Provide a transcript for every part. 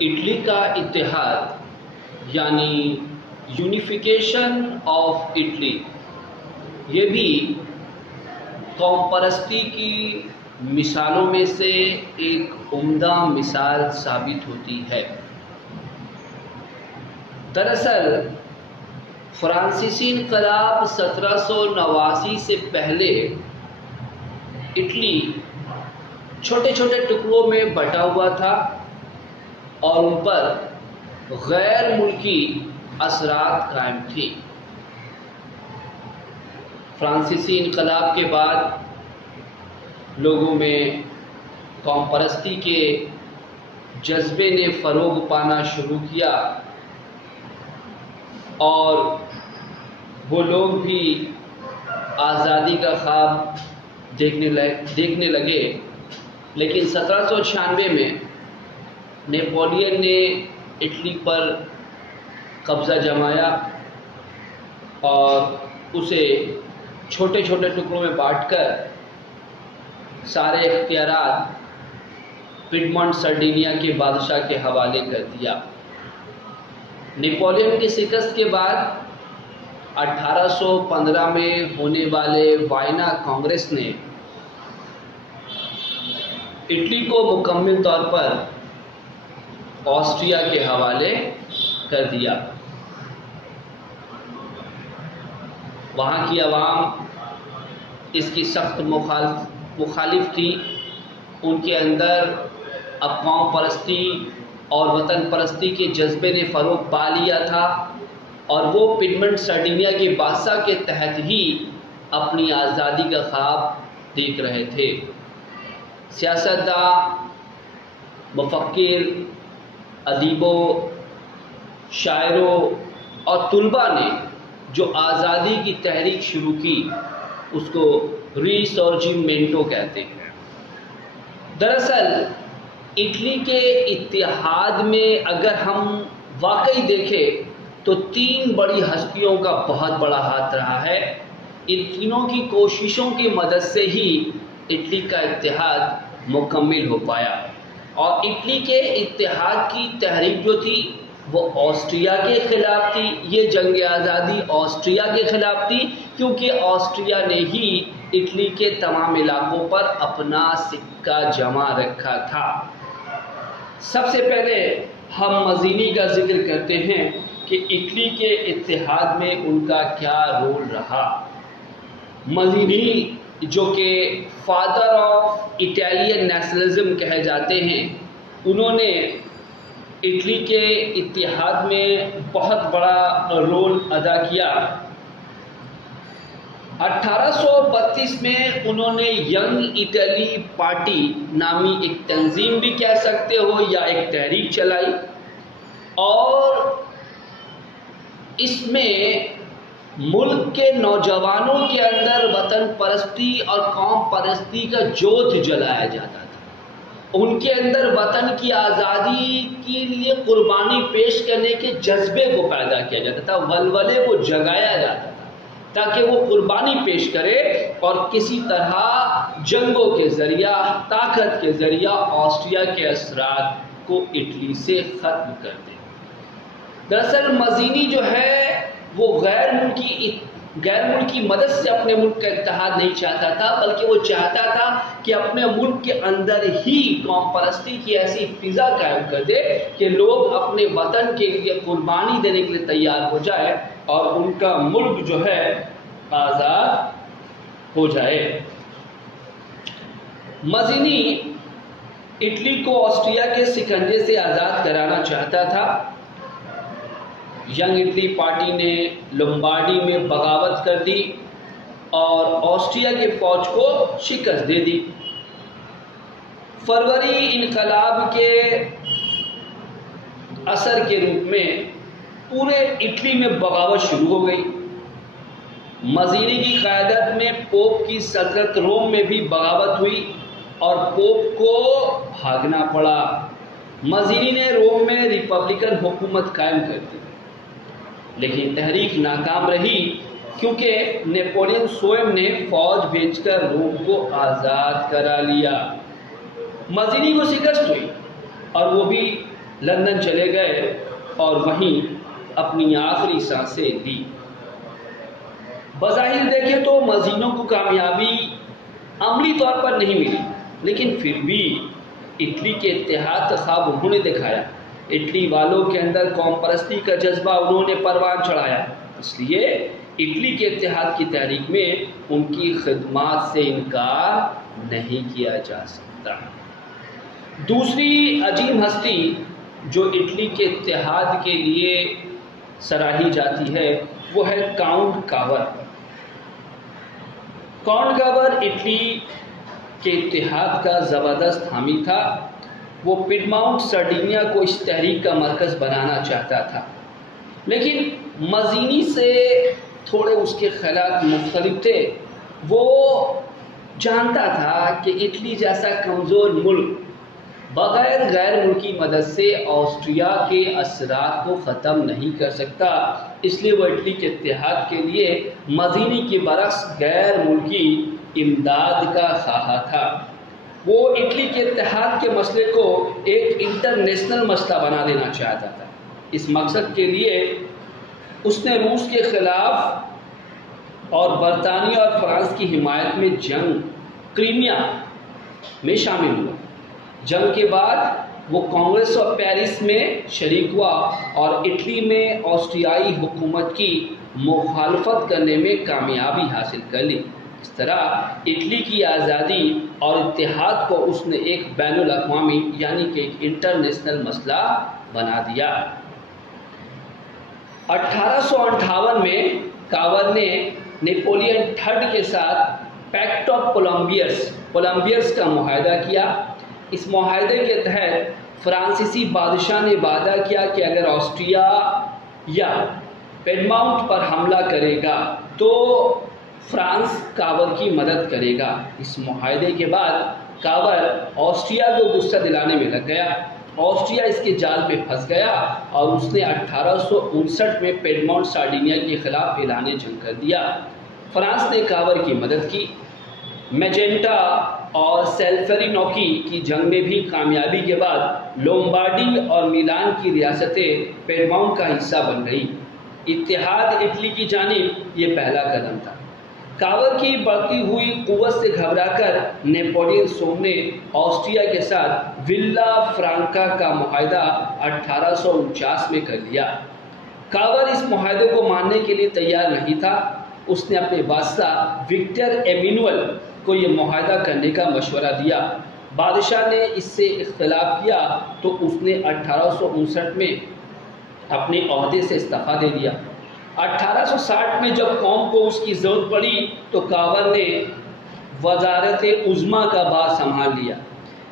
Italy کا اتحاد یعنی یونیفیکیشن آف اٹلی، یہ بھی قوم پرستی کی مثالوں میں سے ایک عمدہ مثال ثابت ہوتی ہے۔ دراصل فرانسیسی انقلاب 1789 سے پہلے اٹلی چھوٹے چھوٹے ٹکڑوں میں بٹا ہوا تھا اور ان پر غیر ملکی اثرات قائم تھی۔ فرانسیسی انقلاب کے بعد لوگوں میں قوم پرستی کے جذبے نے فروغ پانا شروع کیا اور وہ لوگ بھی آزادی کا خواب دیکھنے لگے، لیکن 1796 میں نیپولین نے اٹلی پر قبضہ جمایا اور اسے چھوٹے چھوٹے ٹکڑوں میں بانٹ کر سارے اختیارات پیڈمونٹ سرڈینیا کے بادشاہ کے حوالے کر دیا۔ نیپولین کی شکست کے بعد 1815 میں ہونے والے وائنا کانگریس نے اٹلی کو مکمل طور پر آسٹریا کے حوالے کر دیا۔ وہاں کی عوام اس کی سخت مخالف تھی۔ ان کے اندر اب قوم پرستی اور وطن پرستی کے جذبے نے فروغ پا لیا تھا اور وہ پیڈمونٹ سرڈینیا کے بادشاہ کے تحت ہی اپنی آزادی کا خواب دیکھ رہے تھے۔ سیاستداں، مفکر، ادیبوں، شاعروں اور طلباء نے جو آزادی کی تحریک شروع کی اس کو ریسورجمنٹو کہتے ہیں۔ دراصل اٹلی کے اتحاد میں اگر ہم واقعی دیکھیں تو 3 بڑی ہستیوں کا بہت بڑا ہاتھ رہا ہے۔ ان تینوں کی کوششوں کی مدد سے ہی اٹلی کا اتحاد مکمل ہو پایا، اور اٹلی کے اتحاد کی تحریک جو تھی وہ آسٹریا کے خلاف تھی۔ یہ جنگ آزادی آسٹریا کے خلاف تھی، کیونکہ آسٹریا نے ہی اٹلی کے تمام علاقوں پر اپنا سکہ جما رکھا تھا۔ سب سے پہلے ہم مزینی کا ذکر کرتے ہیں کہ اٹلی کے اتحاد میں ان کا کیا رول رہا۔ مزینی جو کہ فادر آف اٹالین نیشنلزم کہے جاتے ہیں، انہوں نے اٹلی کے اتحاد میں بہت بڑا رول ادا کیا۔ 1832 میں انہوں نے ینگ اٹلی پارٹی نامی ایک تنظیم بھی کہہ سکتے ہو یا ایک تحریک چلائی، اور اس میں ملک کے نوجوانوں کے اندر وطن پرستی اور قوم پرستی کا جوت جلایا جاتا تھا۔ ان کے اندر وطن کی آزادی کے لیے قربانی پیش کرنے کے جذبے کو پیدا کیا جاتا تھا، ولولے کو جگایا جاتا تھا تاکہ وہ قربانی پیش کرے اور کسی طرح جنگوں کے ذریعہ، طاقت کے ذریعہ آسٹریا کے اثرات کو اٹلی سے ختم کر دے۔ دراصل مزینی جو ہے وہ غیر ملکی مدد سے اپنے ملک کا اتحاد نہیں چاہتا تھا، بلکہ وہ چاہتا تھا کہ اپنے ملک کے اندر ہی قوم پرستی کی ایسی فضا قائم کر دے کہ لوگ اپنے وطن کے لیے قربانی دینے کے لیے تیار ہو جائے اور ان کا ملک جو ہے آزاد ہو جائے۔ مزینی اٹلی کو آسٹریا کے شکنجے سے آزاد کرانا چاہتا تھا۔ ینگ اٹلی پارٹی نے لومبارڈی میں بغاوت کر دی اور آسٹریا کی فوج کو شکست دے دی۔ فروری انقلاب کے اثر کے روپ میں پورے اٹلی میں بغاوت شروع ہو گئی۔ مزینی کی قیادت میں پوپ کی سلطنت روم میں بھی بغاوت ہوئی اور پوپ کو بھاگنا پڑا۔ مزینی نے روم میں ریپبلکن حکومت قائم کر دی، لیکن تحریک ناکام رہی کیونکہ نیپولین سوئم نے فوج بھیج کر روم کو آزاد کرا لیا۔ مزینی کو شکست ہوئی اور وہ بھی لندن چلے گئے اور وہیں اپنی آخری سانسیں دی۔ بظاہر دیکھیں تو مزینوں کو کامیابی عملی طور پر نہیں ملی، لیکن پھر بھی اٹلی کے اتحاد کا خواب انہوں نے دکھایا۔ اٹلی والوں کے اندر قوم پرستی کا جذبہ انہوں نے پروان چڑھایا، اس لیے اٹلی کے اتحاد کی تحریک میں ان کی خدمات سے انکار نہیں کیا جا سکتا۔ دوسری عظیم ہستی جو اٹلی کے اتحاد کے لیے سراہی جاتی ہے وہ ہے count cover. Count cover Italy کے اتحاد کا زبردست حامی تھا۔ وہ پیڈماؤنٹ سرڈینیا کو اس تحریک کا مرکز بنانا چاہتا تھا، لیکن مزینی سے تھوڑے اس کے خیالات مختلف تھے۔ وہ جانتا تھا کہ اٹلی جیسا کمزور ملک بغیر غیر ملکی مدد سے آسٹریا کے اثرات کو ختم نہیں کر سکتا، اس لیے وہ اٹلی کے اتحاد کے لیے مزینی کے برعکس غیر ملکی امداد کا خواہاں تھا۔ وہ اٹلی کے اتحاد کے مسئلے کو ایک انٹرنیشنل مسئلہ بنا دینا چاہتا تھا۔ اس مقصد کے لیے اس نے روس کے خلاف اور برطانیہ اور فرانس کی حمایت میں جنگ کریمیا میں شامل ہوا۔ جنگ کے بعد وہ کانگریس آف پیرس میں شریک ہوا اور اٹلی میں آسٹریائی حکومت کی مخالفت کرنے میں کامیابی حاصل کر لی۔ اس طرح اٹلی کی آزادی اور اتحاد کو اس نے ایک بین الاقوامی یعنی کہ ایک انٹرنیشنل مسئلہ بنا دیا۔ 1858 میں کاور نے نیپولین III کے ساتھ پیکٹ آف پولمبیئرس کا معاہدہ کیا۔ اس معاہدے کے تحت فرانسیسی بادشاہ نے وعدہ کیا کہ اگر آسٹریا یا پیڈماؤنٹ پر حملہ کرے گا تو فرانس کاور کی مدد کرے گا۔ اس معاہدے کے بعد کاور آسٹریا کو غصہ دلانے میں لگ گیا۔ آسٹریا اس کے جال پہ پھنس گیا اور اس نے 1859 میں پیڈماؤنٹ سارڈینیا کے خلاف اعلان جنگ کر دیا۔ فرانس نے کاور کی مدد کی۔ میجنٹا اور سیلفرینوکی کی جنگ میں بھی کامیابی کے بعد لومبارڈی اور میلان کی ریاستیں پیڈماؤنٹ کا حصہ بن گئی۔ اتحاد اٹلی کی جانب یہ پہلا قدم تھا۔ کاور کی بڑھتی ہوئی قوت سے گھبرا کر نیپولین سوم نے آسٹریا کے ساتھ ولا فرانکا کا معاہدہ 1849 میں کر لیا۔ کاور اس معاہدے کو ماننے کے لیے تیار نہیں تھا۔ اس نے اپنے بادشاہ وکٹر ایمینول کو یہ معاہدہ کرنے کا مشورہ دیا۔ بادشاہ نے اس سے اختلاف کیا تو اس نے 1859 میں اپنے عہدے سے استعفیٰ دے دیا۔ 1860 میں جب قوم کو اس کی ضرورت پڑی تو کاور نے وزارت عظمیٰ کا بار سنبھال لیا۔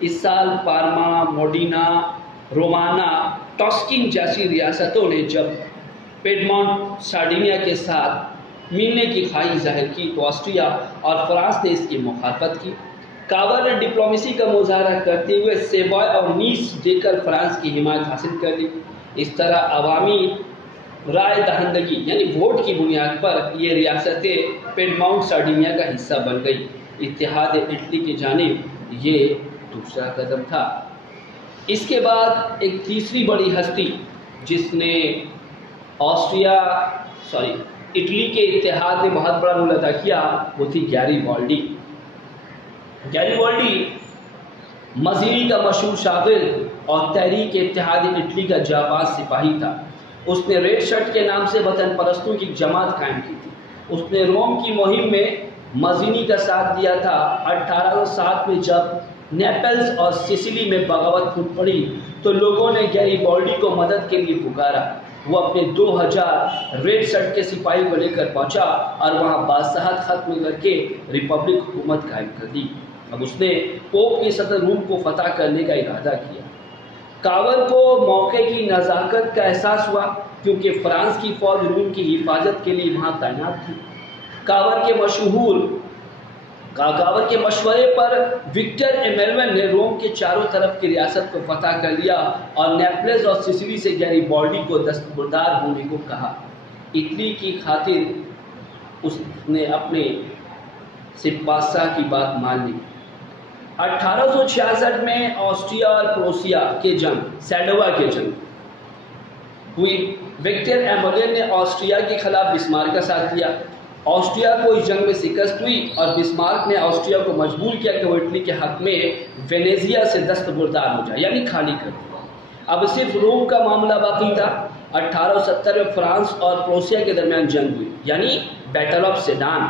اس سال پارما، موڈینا، رومانا، ٹاسکن جیسی ریاستوں نے جب پیڈماؤنٹ سارڈینیا کے ساتھ ملنے کی خواہش ظاہر کی تو آسٹریا اور فرانس نے اس کی مخالفت کی۔ کاور نے ڈپلومیسی کا مظاہرہ کرتے ہوئے سیوائے اور نیس دے کر فرانس کی حمایت حاصل کر لی۔ اس طرح عوامی رائے دہندگی یعنی ووٹ کی بنیاد پر یہ ریاستیں پیڈماؤنٹ سارڈینیا کا حصہ بن گئی۔ اتحاد اٹلی کی جانب یہ دوسرا قدم تھا۔ اس کے بعد ایک تیسری بڑی ہستی جس نے اٹلی کے اتحاد میں بہت بڑا رول ادا کیا وہ تھی گیریبالڈی۔ گیریبالڈی مزینی کا مشہور شاگرد اور تحریک اتحاد اٹلی کا جانباز سپاہی تھا۔ اس نے ریڈ شرٹ کے نام سے وطن پرستوں کی جماعت قائم کی تھی۔ اس نے روم کی مہم میں مزینی کا ساتھ دیا تھا۔ 1807 میں جب نیپلز اور سسلی میں بغاوت پھوٹ پڑی تو لوگوں نے گیریبالڈی کو مدد کے لیے پکارا۔ وہ اپنے 2000 ریڈ شرٹ کے سپاہی کو لے کر پہنچا اور وہاں بادشاہت ختم کر کے ریپبلک حکومت قائم کر دی۔ اب اس نے پوپ کے صدر روم کو فتح کرنے کا ارادہ کیا۔ کاور کو موقع کی نزاکت کا احساس ہوا کیونکہ فرانس کی فوج روم کی حفاظت کے لیے وہاں تعینات تھی۔ کاور کے مشورے پر وکٹر ایمینول نے روم کے چاروں طرف کی ریاست کو فتح کر لیا اور نیپلز اور سسلی سے گیریبالڈی کو دستبردار ہونے کو کہا۔ اٹلی کی خاطر اس نے اپنے سپاسہ کی بات مان لی۔ 1866 میں آسٹریا اور پروسیا کے جنگ، سیڈووا کے جنگ ہوئی۔ وکٹر ایمولین نے آسٹریا کے خلاف بسمارک کا ساتھ دیا۔ آسٹریا کو اس جنگ میں شکست ہوئی اور بسمارک نے آسٹریا کو مجبور کیا کہ وہ اٹلی کے حق میں وینیزیا سے دستبردار ہو جائے، یعنی خالی کر دے۔ اب صرف روم کا معاملہ باقی تھا۔ 1870 میں فرانس اور پروسیا کے درمیان جنگ ہوئی، یعنی بیٹل آف سیڈان۔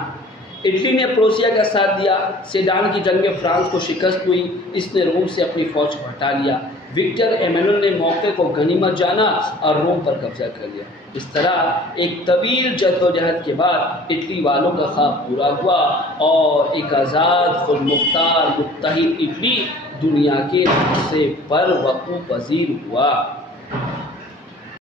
اٹلی نے پروسیا کا ساتھ دیا۔ سیڈان کی جنگ میں فرانس کو شکست ہوئی، اس نے روم سے اپنی فوج کو ہٹا لیا۔ وکٹر ایمینول نے موقع کو غنیمت جانا اور روم پر قبضہ کر لیا۔ اس طرح ایک طویل جدوجہد کے بعد اٹلی والوں کا خواب پورا ہوا اور ایک آزاد، خود مختار، متحد اٹلی دنیا کے حصے پر وقوع پذیر ہوا۔